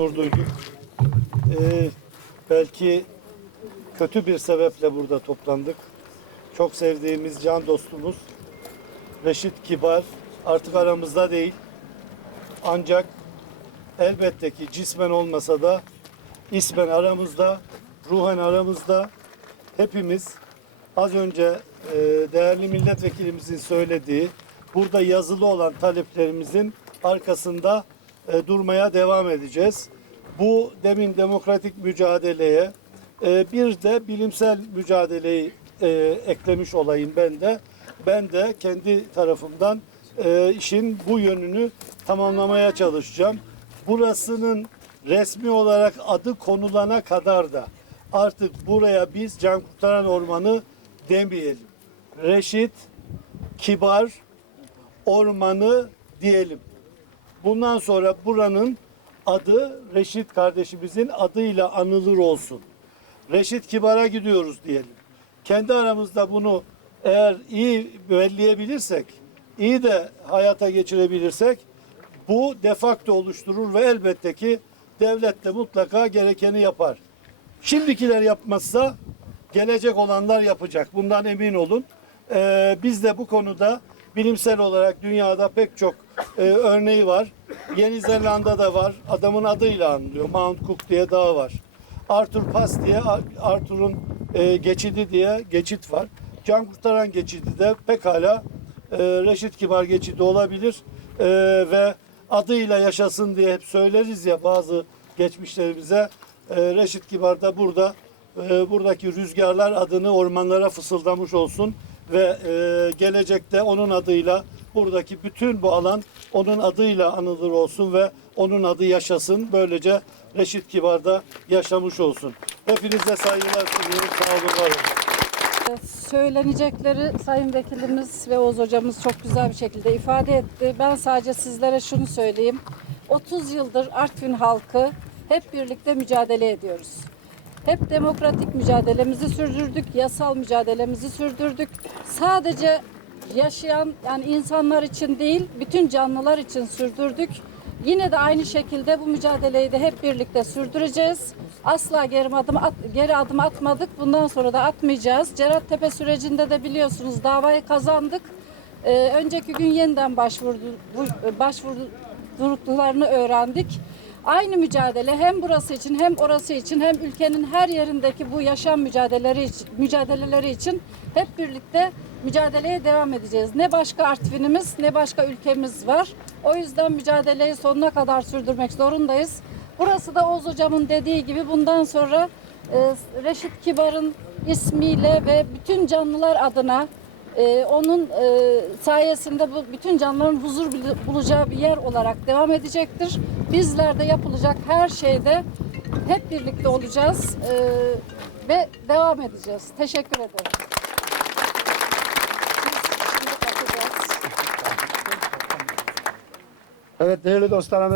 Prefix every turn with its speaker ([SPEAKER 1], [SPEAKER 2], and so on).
[SPEAKER 1] gurur duyduk. Ee, belki kötü bir sebeple burada toplandık. Çok sevdiğimiz can dostumuz Reşit Kibar artık aramızda değil. Ancak elbette ki cismen olmasa da ismen aramızda, ruhen aramızda hepimiz az önce e, değerli milletvekilimizin söylediği burada yazılı olan taleplerimizin arkasında e, durmaya devam edeceğiz. Bu demin demokratik mücadeleye e, bir de bilimsel mücadeleyi e, eklemiş olayım ben de. Ben de kendi tarafımdan e, işin bu yönünü tamamlamaya çalışacağım. Burasının resmi olarak adı konulana kadar da artık buraya biz Can Kurtaran Ormanı demeyelim. Reşit Kibar Ormanı diyelim. Bundan sonra buranın adı Reşit kardeşimizin adıyla anılır olsun. Reşit Kibar'a gidiyoruz diyelim. Kendi aramızda bunu eğer iyi belleyebilirsek, iyi de hayata geçirebilirsek bu defakto oluşturur ve elbette ki devlet de mutlaka gerekeni yapar. Şimdikiler yapmazsa gelecek olanlar yapacak. Bundan emin olun. Ee, biz de bu konuda bilimsel olarak dünyada pek çok e, örneği var. Yeni Zelanda'da var. Adamın adıyla anılıyor. Mount Cook diye dağ var. Arthur Pass diye Ar- Arthur'un e, geçidi diye geçit var. Can kurtaran geçidi de pekala e, Reşit Kibar geçidi olabilir. E, ve adıyla yaşasın diye hep söyleriz ya bazı geçmişlerimize. E, Reşit Kibar da burada e, buradaki rüzgarlar adını ormanlara fısıldamış olsun ve e, gelecekte onun adıyla buradaki bütün bu alan onun adıyla anılır olsun ve onun adı yaşasın. Böylece Reşit Kibar da yaşamış olsun. Hepinize saygılar sunuyorum. Sağ olun, var olun.
[SPEAKER 2] Söylenecekleri Sayın Vekilimiz ve Oğuz Hocamız çok güzel bir şekilde ifade etti. Ben sadece sizlere şunu söyleyeyim. 30 yıldır Artvin halkı hep birlikte mücadele ediyoruz. Hep demokratik mücadelemizi sürdürdük, yasal mücadelemizi sürdürdük. Sadece yaşayan yani insanlar için değil, bütün canlılar için sürdürdük. Yine de aynı şekilde bu mücadeleyi de hep birlikte sürdüreceğiz. Asla geri adım, at, geri adım atmadık. Bundan sonra da atmayacağız. Cerattepe sürecinde de biliyorsunuz davayı kazandık. Ee, önceki gün yeniden başvurdu, bu- başvurduklarını öğrendik. Aynı mücadele hem burası için hem orası için hem ülkenin her yerindeki bu yaşam mücadeleleri için, mücadeleleri için hep birlikte mücadeleye devam edeceğiz. Ne başka Artvin'imiz ne başka ülkemiz var. O yüzden mücadeleyi sonuna kadar sürdürmek zorundayız. Burası da Oğuz Hocam'ın dediği gibi bundan sonra e, Reşit Kibar'ın ismiyle ve bütün canlılar adına ee, onun e, sayesinde bu bütün canlıların huzur bul- bulacağı bir yer olarak devam edecektir. Bizler de yapılacak her şeyde hep birlikte olacağız ee, ve devam edeceğiz. Teşekkür ederim.
[SPEAKER 3] Evet değerli dostlarım